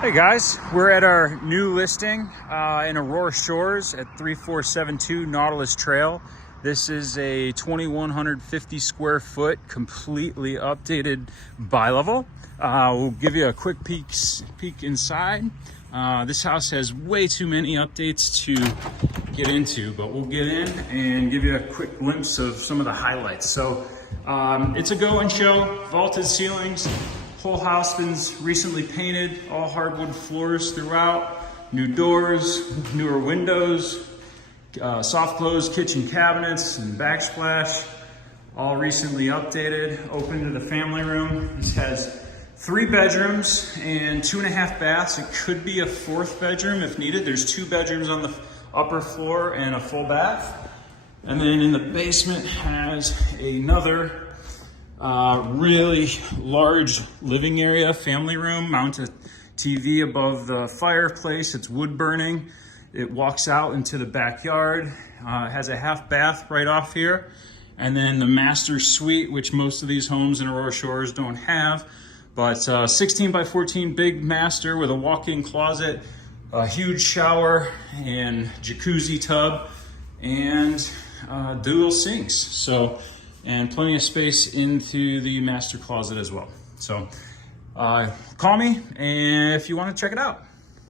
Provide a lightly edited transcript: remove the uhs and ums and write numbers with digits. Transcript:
Hey guys, we're at our new listing in Aurora Shores at 3472 Nautilus Trail. This is a 2,150 square foot, completely updated bi-level. We'll give you a quick peek inside. This house has way too many updates to get into, but we'll get in and give you a quick glimpse of some of the highlights. So it's a go and show, vaulted ceilings. Whole house been recently painted, all hardwood floors throughout, new doors, newer windows, soft close kitchen cabinets and backsplash, all recently updated, open to the family room. This has 3 bedrooms and 2.5 baths. It could be a 4th bedroom if needed. There's 2 bedrooms on the upper floor and a full bath. And then in the basement has another really large living area, family room, mounted TV above the fireplace. It's wood burning. It walks out into the backyard. Has a half bath right off here. And then the master suite, which most of these homes in Aurora Shores don't have. But 16 by 14 big master with a walk-in closet, a huge shower and jacuzzi tub, and dual sinks. So, and plenty of space into the master closet as well. So call me if you want to check it out.